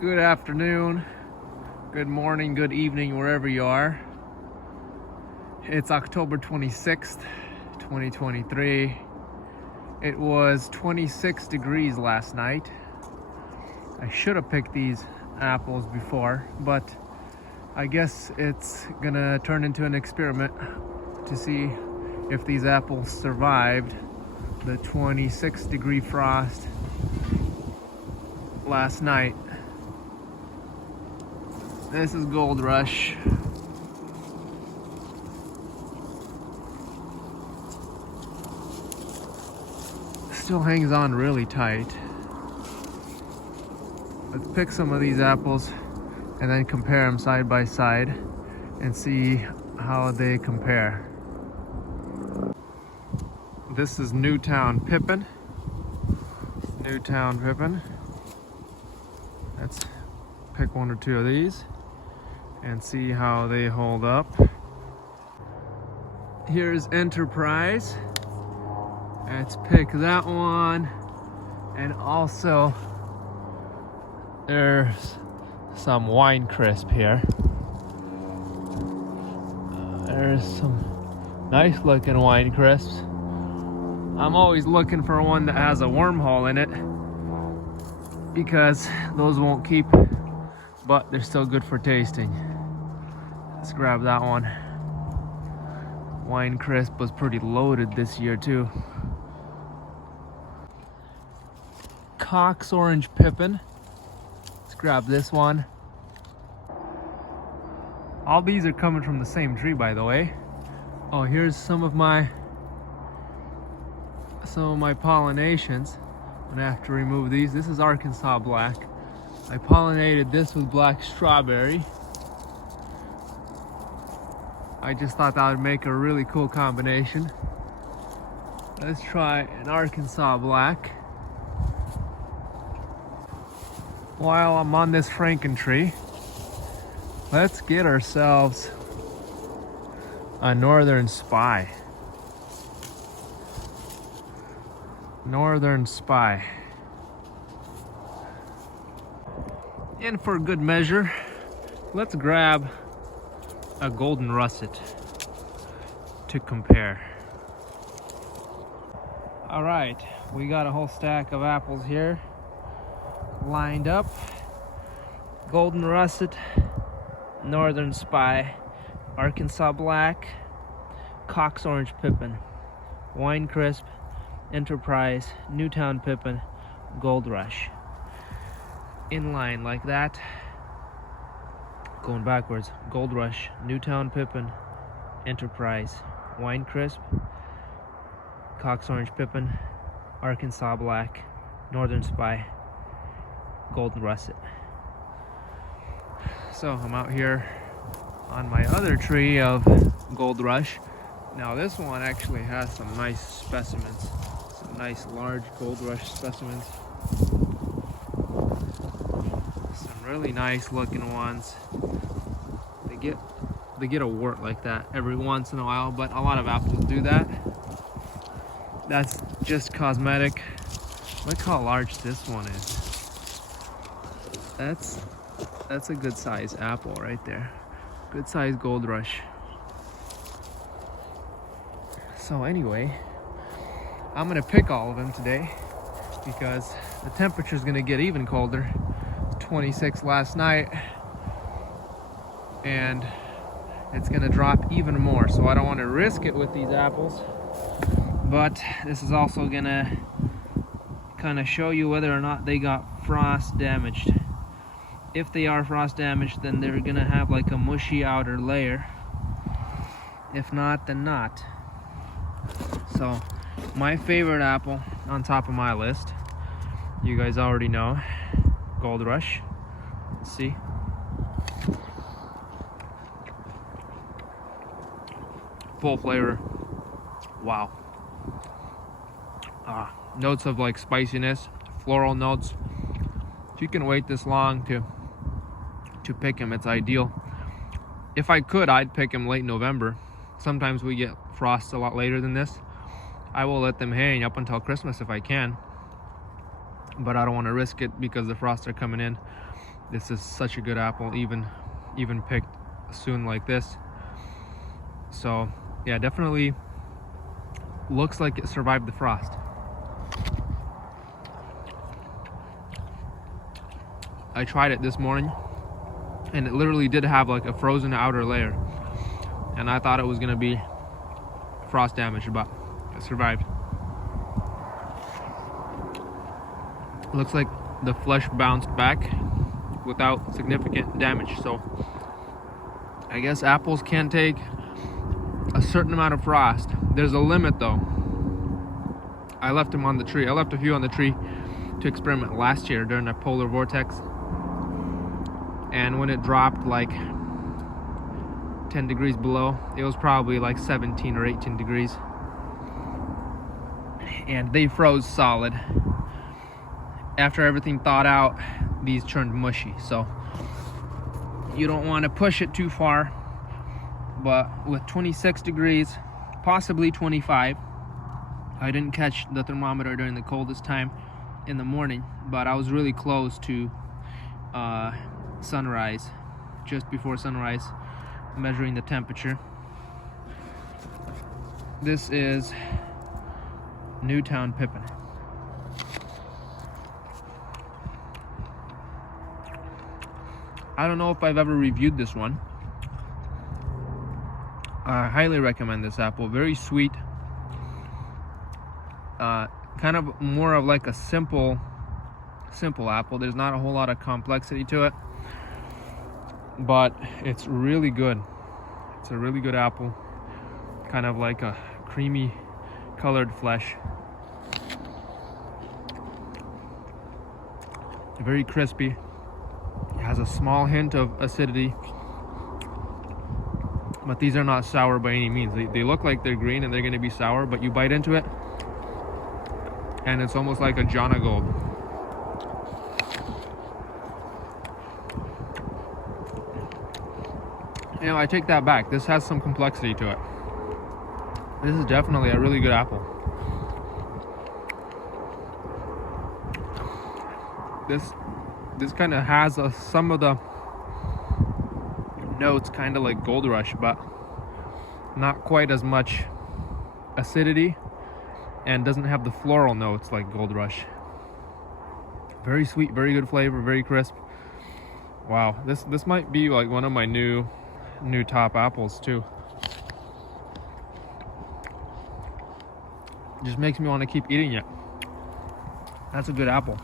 Good afternoon, good morning, good evening, wherever you are. It's October 26th, 2023. It was 26 degrees last night. I should have picked these apples before, but I guess it's gonna turn into an experiment to see if these apples survived the 26-degree frost last night. This is Gold Rush. Still hangs on really tight. Let's pick some of these apples and then compare them side by side and see how they compare. This is Newtown Pippin. Newtown Pippin. Let's pick one or two of these and see how they hold up. Here's Enterprise. Let's pick that one. And also there's some Winecrisp here. There's some nice looking Winecrisps. I'm always looking for one that has a wormhole in it because those won't keep, but they're still good for tasting. Let's grab that one. Winecrisp was pretty loaded this year too. Cox Orange Pippin. Let's grab this one. All these are coming from the same tree, by the way. Oh, here's some of my pollinations. I'm gonna have to remove these. This is Arkansas Black. I pollinated this with black strawberry. I just thought that would make a really cool combination. Let's try an Arkansas Black. While I'm on this Franken tree, let's get ourselves a Northern Spy. Northern Spy. And for good measure, let's grab a golden russet to compare. All right, we got a whole stack of apples here lined up. Golden russet, Northern Spy, Arkansas Black, Cox Orange Pippin, Winecrisp, Enterprise, Newtown Pippin, Gold Rush. In line like that. Going backwards. Gold Rush, Newtown Pippin, Enterprise, Winecrisp, Cox Orange Pippin, Arkansas Black, Northern Spy, Golden Russet. So I'm out here on my other tree of Gold Rush. Now this one actually has some nice specimens. Some nice large Gold Rush specimens. Some really nice looking ones. They get a wart like that every once in a while, but a lot of apples do that. That's just cosmetic. Look how large this one is. That's a good size apple right there. Good size Gold Rush. So anyway, I'm gonna pick all of them today because the temperature's gonna get even colder. 26 last night, and it's gonna drop even more. So I don't want to risk it with these apples, but this is also gonna kind of show you whether or not they got frost damaged. If they are frost damaged, then they're gonna have like a mushy outer layer. If not, then not. So my favorite apple on top of my list, you guys already know, Gold Rush. Let's see. Full flavor. Wow. Notes of like spiciness, floral notes. If you can wait this long to pick them, it's ideal. If I could, I'd pick them late November. Sometimes we get frosts a lot later than this. I will let them hang up until Christmas if I can, but I don't want to risk it because the frosts are coming in. This is such a good apple, even picked soon like this. So yeah, definitely looks like it survived the frost. I tried it this morning and it literally did have like a frozen outer layer, and I thought it was gonna be frost damage, but it survived. Looks like the flesh bounced back without significant damage. So I guess apples can take a certain amount of frost. There's a limit though. I left them on the tree. I left a few on the tree to experiment last year during the polar vortex, and when it dropped like 10 degrees below, it was probably like 17 or 18 degrees, and they froze solid. After everything thawed out, these turned mushy, so you don't want to push it too far. But with 26 degrees, possibly 25, I didn't catch the thermometer during the coldest time in the morning, but I was really close to sunrise, just before sunrise, measuring the temperature. This is Newtown Pippin. I don't know if I've ever reviewed this one. I highly recommend this apple. Very sweet. Kind of more of like a simple apple. There's not a whole lot of complexity to it, but it's really good. It's a really good apple. Kind of like a creamy colored flesh. Very crispy. It has a small hint of acidity, but these are not sour by any means. They look like they're green and they're going to be sour, but you bite into it and it's almost like a Jana Gold. You know, I take that back. This has some complexity to it. This is definitely a really good apple. This kind of has some of the notes kind of like Gold Rush, but not quite as much acidity, and doesn't have the floral notes like Gold Rush. Very sweet, very good flavor, very crisp. Wow, this might be like one of my new top apples too. Just makes me want to keep eating it. That's a good apple.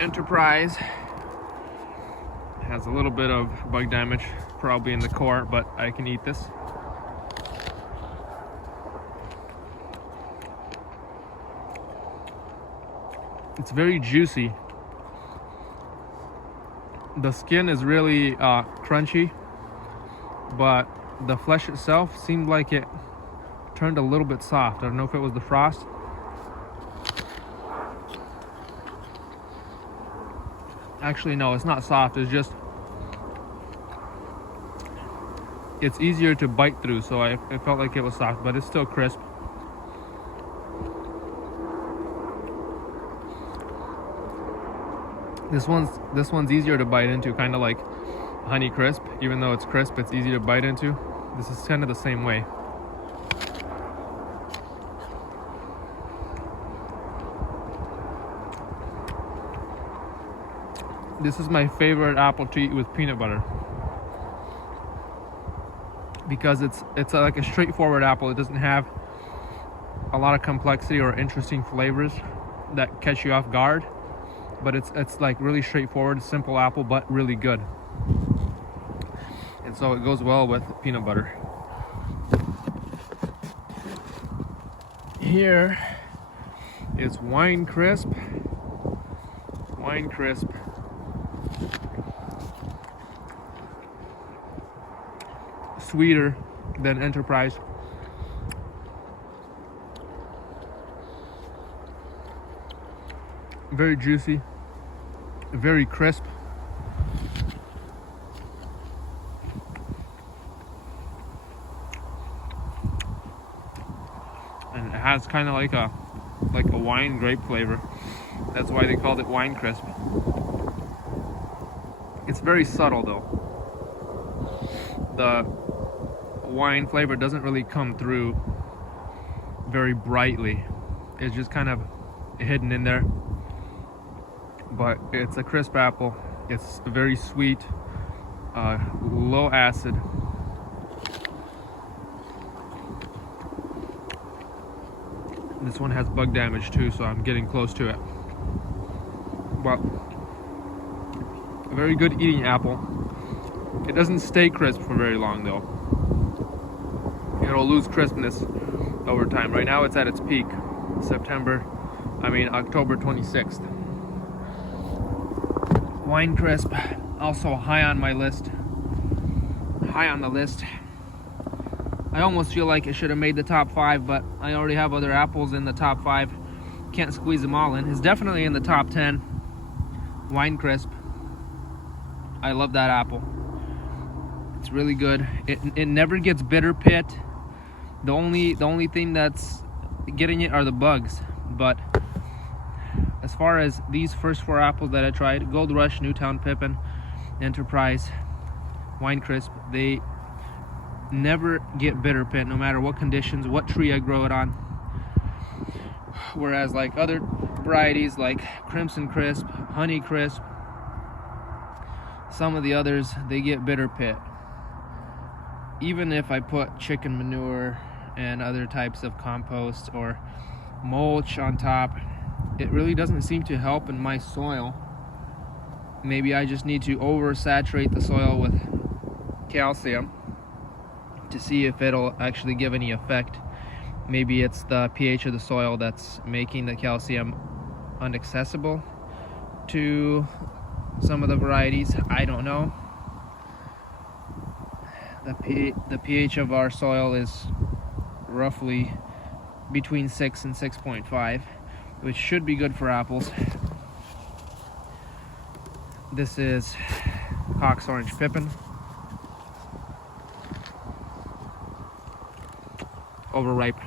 Enterprise has a little bit of bug damage, probably in the core, but I can eat this. It's very juicy. The skin is really crunchy, but the flesh itself seemed like it turned a little bit soft. I don't know if it was the frost. Actually, no, it's not soft. It's just, it's easier to bite through, so it felt like it was soft, but it's still crisp. This one's easier to bite into, kind of like Honeycrisp. Even though it's crisp, it's easy to bite into. This is kind of the same way. This is my favorite apple to eat with peanut butter, because it's like a straightforward apple. It doesn't have a lot of complexity or interesting flavors that catch you off guard, but it's like really straightforward, simple apple, but really good. And so it goes well with peanut butter. Here is Winecrisp. Winecrisp. Sweeter than Enterprise. Very juicy, very crisp. And it has kind of like a like a wine grape flavor. That's why they called it Winecrisp. It's very subtle though. The wine flavor doesn't really come through very brightly. It's just kind of hidden in there. But it's a crisp apple. It's very sweet, low acid. This one has bug damage too, so I'm getting close to it. But a very good eating apple. It doesn't stay crisp for very long though. It'll lose crispness over time. Right now it's at its peak, October 26th. Winecrisp, also high on my list. High on the list. I almost feel like it should have made the top 5, but I already have other apples in the top 5. Can't squeeze them all in. It's definitely in the top 10. Winecrisp. I love that apple. It's really good. It never gets bitter pit. The only thing that's getting it are the bugs. But as far as these first 4 apples that I tried, Gold Rush, Newtown Pippin, Enterprise, Winecrisp, they never get bitter pit no matter what conditions, what tree I grow it on. Whereas like other varieties like Crimson Crisp, Honey Crisp, some of the others, they get bitter pit. Even if I put chicken manure and other types of compost or mulch on top, it really doesn't seem to help in my soil. Maybe I just need to oversaturate the soil with calcium to see if it'll actually give any effect. Maybe it's the pH of the soil that's making the calcium inaccessible to some of the varieties. I don't know. The pH of our soil is roughly between 6 and 6.5, which should be good for apples. This is Cox Orange Pippin. Overripe.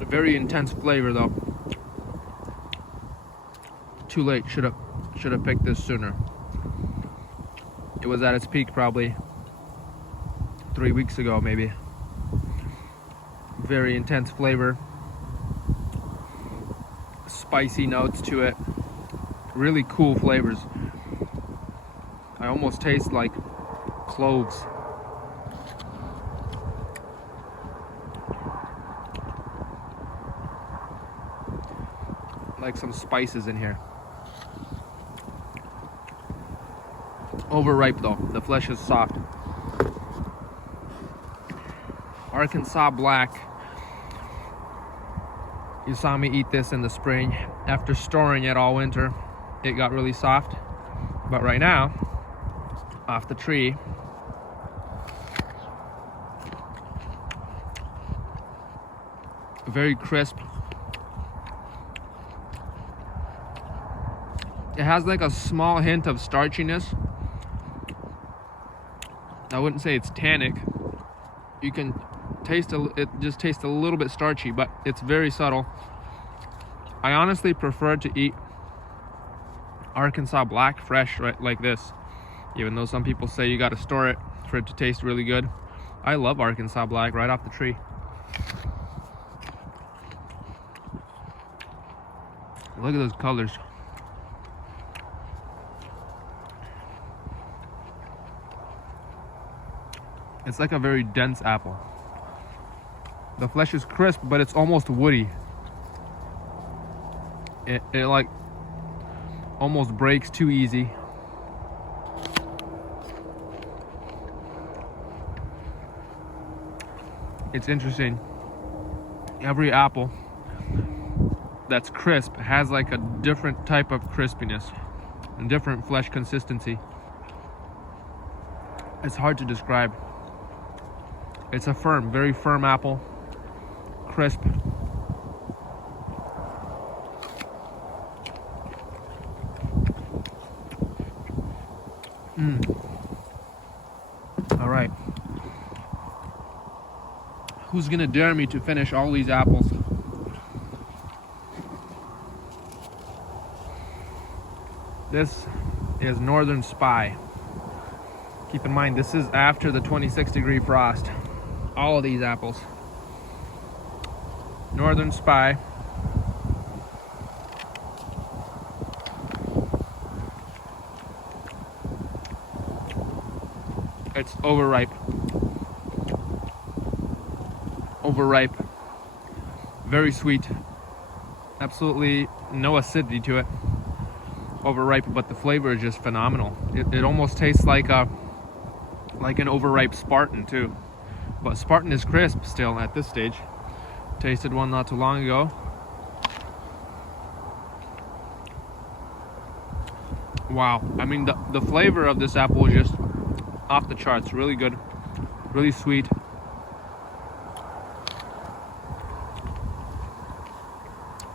A very intense flavor though. Too late. Should have picked this sooner. It was at its peak probably 3 weeks ago, maybe. Very intense flavor. Spicy notes to it. Really cool flavors. I almost taste like cloves. Like some spices in here. Overripe though. The flesh is soft. Arkansas Black. You saw me eat this in the spring. After storing it all winter, it got really soft. But right now, off the tree, very crisp. It has like a small hint of starchiness. I wouldn't say it's tannic. You can taste it just tastes a little bit starchy, but it's very subtle. I honestly prefer to eat Arkansas Black fresh, right, like this. Even though some people say you got to store it for it to taste really good. I love Arkansas Black right off the tree. Look at those colors. It's like a very dense apple. The flesh is crisp, but it's almost woody. It like almost breaks too easy. It's interesting. Every apple that's crisp has like a different type of crispiness and different flesh consistency. It's hard to describe. It's a very firm apple. Crisp. All right. Who's gonna dare me to finish all these apples? This is Northern Spy. Keep in mind, this is after the 26-degree frost. All of these apples. Northern Spy. It's overripe. Overripe. Very sweet. Absolutely no acidity to it. Overripe, but the flavor is just phenomenal. It almost tastes like an overripe Spartan too. But Spartan is crisp still at this stage. Tasted one not too long ago. Wow. I mean, the flavor of this apple is just off the charts. Really good. Really sweet.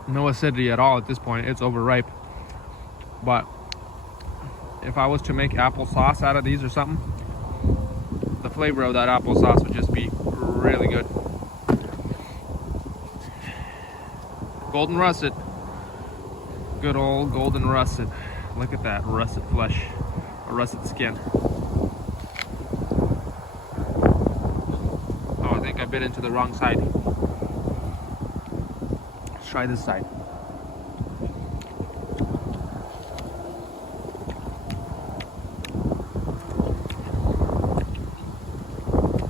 No acidity at all at this point. It's overripe. But if I was to make applesauce out of these or something, the flavor of that applesauce would just be really good. Golden russet. Good old golden russet. Look at that russet flesh, or russet skin. Oh, I think I bit into the wrong side. Let's try this side.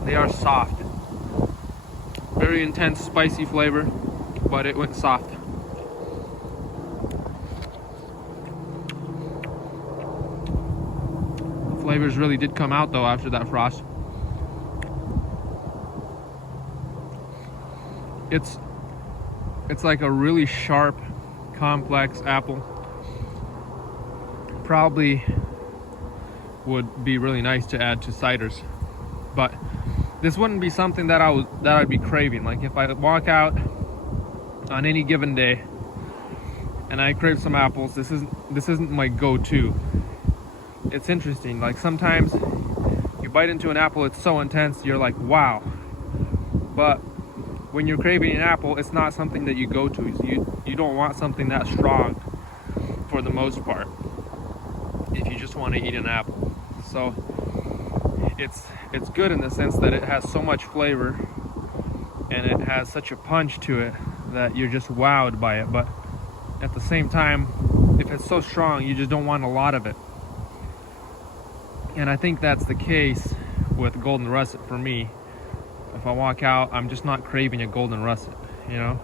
They are soft. Very intense spicy flavor, but it went soft. The flavors really did come out though after that frost. It's like a really sharp, complex apple. Probably would be really nice to add to ciders, but this wouldn't be something that I'd be craving. Like if I walk out on any given day and I crave some apples, this isn't my go-to. It's interesting. Like sometimes you bite into an apple, it's so intense, you're like, wow. But when you're craving an apple, it's not something that you go to. You don't want something that strong for the most part if you just want to eat an apple. So it's good in the sense that it has so much flavor and it has such a punch to it that you're just wowed by it. But at the same time, if it's so strong, you just don't want a lot of it. And I think that's the case with golden russet for me. If I walk out, I'm just not craving a golden russet, you know?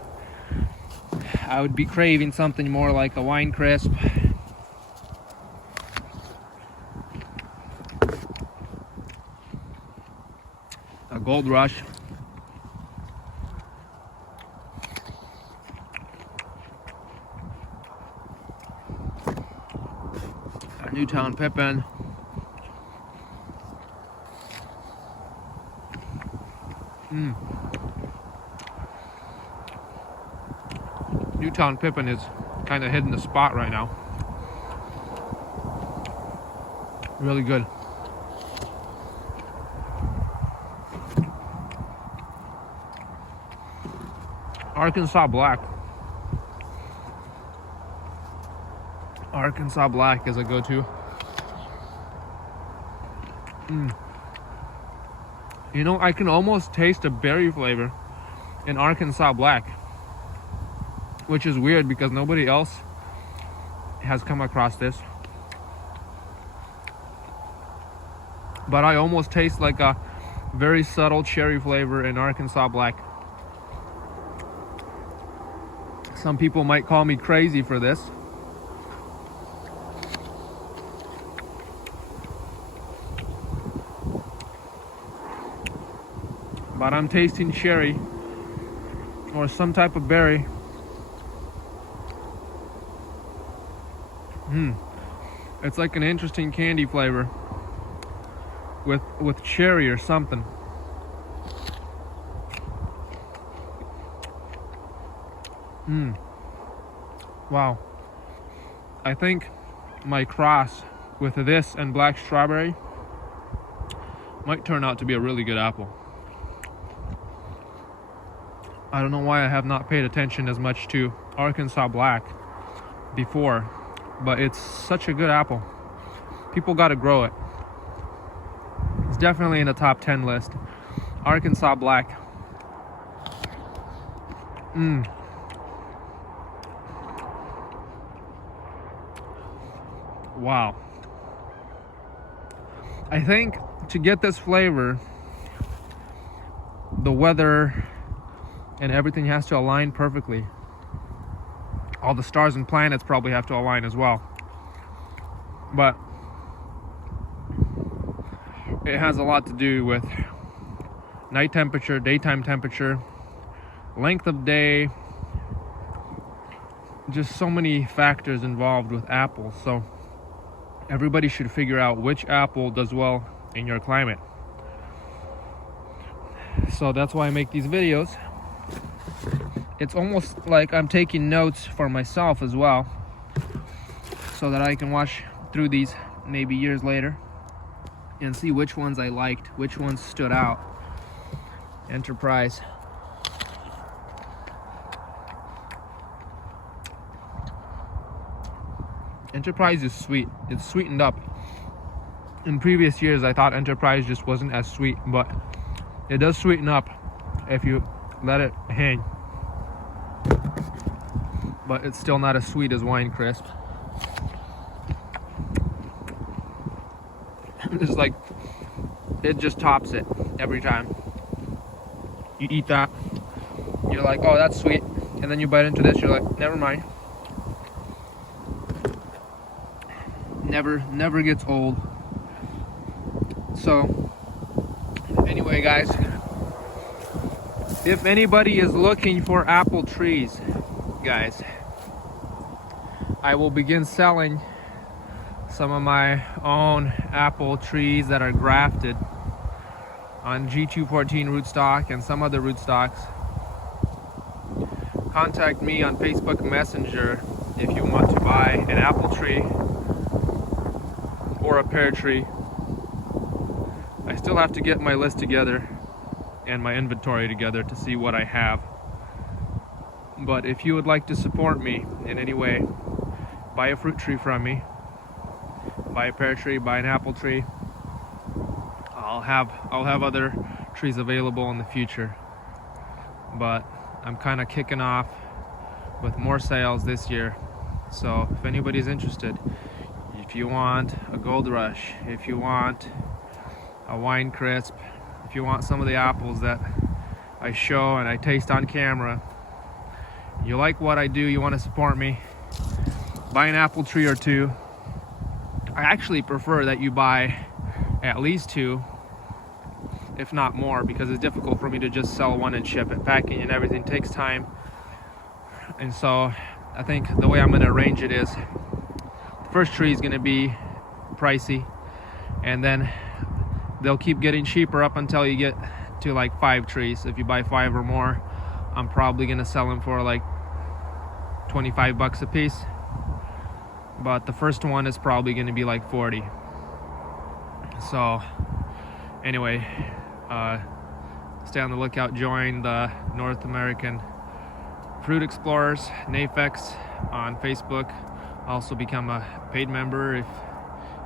I would be craving something more like a Winecrisp. A Gold Rush. A Newtown Pippin. Newtown Pippin is kind of hitting the spot right now. Really good. Arkansas Black. Arkansas Black is a go-to. You know, I can almost taste a berry flavor in Arkansas Black, which is weird because nobody else has come across this. But I almost taste like a very subtle cherry flavor in Arkansas Black. Some people might call me crazy for this. But I'm tasting cherry or some type of berry. It's like an interesting candy flavor with cherry or something. Wow. I think my cross with this and black strawberry might turn out to be a really good apple. I don't know why I have not paid attention as much to Arkansas Black before, but it's such a good apple. People got to grow it. It's definitely in the top 10 list. Arkansas Black. Wow. I think to get this flavor, the weather and everything has to align perfectly. All the stars and planets probably have to align as well. But it has a lot to do with night temperature, daytime temperature, length of day, just so many factors involved with apples. So everybody should figure out which apple does well in your climate. So that's why I make these videos. It's almost like I'm taking notes for myself as well, so that I can watch through these maybe years later and see which ones I liked, which ones stood out. Enterprise. Enterprise is sweet. It's sweetened up. In previous years, I thought Enterprise just wasn't as sweet, but it does sweeten up if you let it hang. But it's still not as sweet as Winecrisp. It's like, it just tops it every time. You eat that, you're like, oh, that's sweet. And then you bite into this, you're like, never mind. Never gets old. So, anyway, guys, if anybody is looking for apple trees, guys, I will begin selling some of my own apple trees that are grafted on G214 rootstock and some other rootstocks. Contact me on Facebook Messenger if you want to buy an apple tree or a pear tree. I still have to get my list together and my inventory together to see what I have. But if you would like to support me in any way, buy a fruit tree from me, buy a pear tree, buy an apple tree. I'll have other trees available in the future. But I'm kind of kicking off with more sales this year. So if anybody's interested, if you want a Gold Rush, if you want a Winecrisp, if you want some of the apples that I show and I taste on camera, you like what I do, you want to support me, buy an apple tree or two. I actually prefer that you buy at least two, if not more, because it's difficult for me to just sell one and ship it. Packing and everything takes time. And so I think the way I'm going to arrange it is, the first tree is going to be pricey, and then they'll keep getting cheaper up until you get to like 5 trees. If you buy 5 or more, I'm probably going to sell them for like 25 bucks a piece. But the first one is probably going to be like 40. So anyway, stay on the lookout. Join the North American Fruit Explorers, NAFEX, on Facebook. Also become a paid member if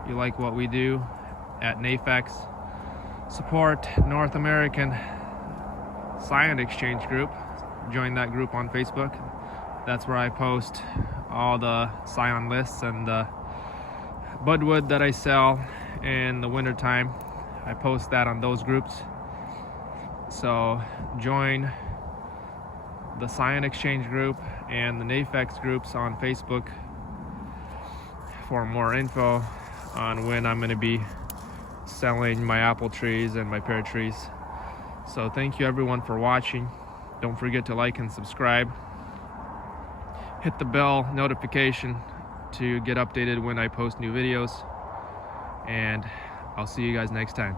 you like what we do at NAFEX. Support North American Scion Exchange Group. Join that group on Facebook. That's where I post all the Scion lists and the budwood that I sell in the wintertime. I post that on those groups. So join the Scion Exchange group and the NAFEX groups on Facebook for more info on when I'm going to be selling my apple trees and my pear trees. So thank you everyone for watching. Don't forget to like and subscribe. Hit the bell notification to get updated when I post new videos. And I'll see you guys next time.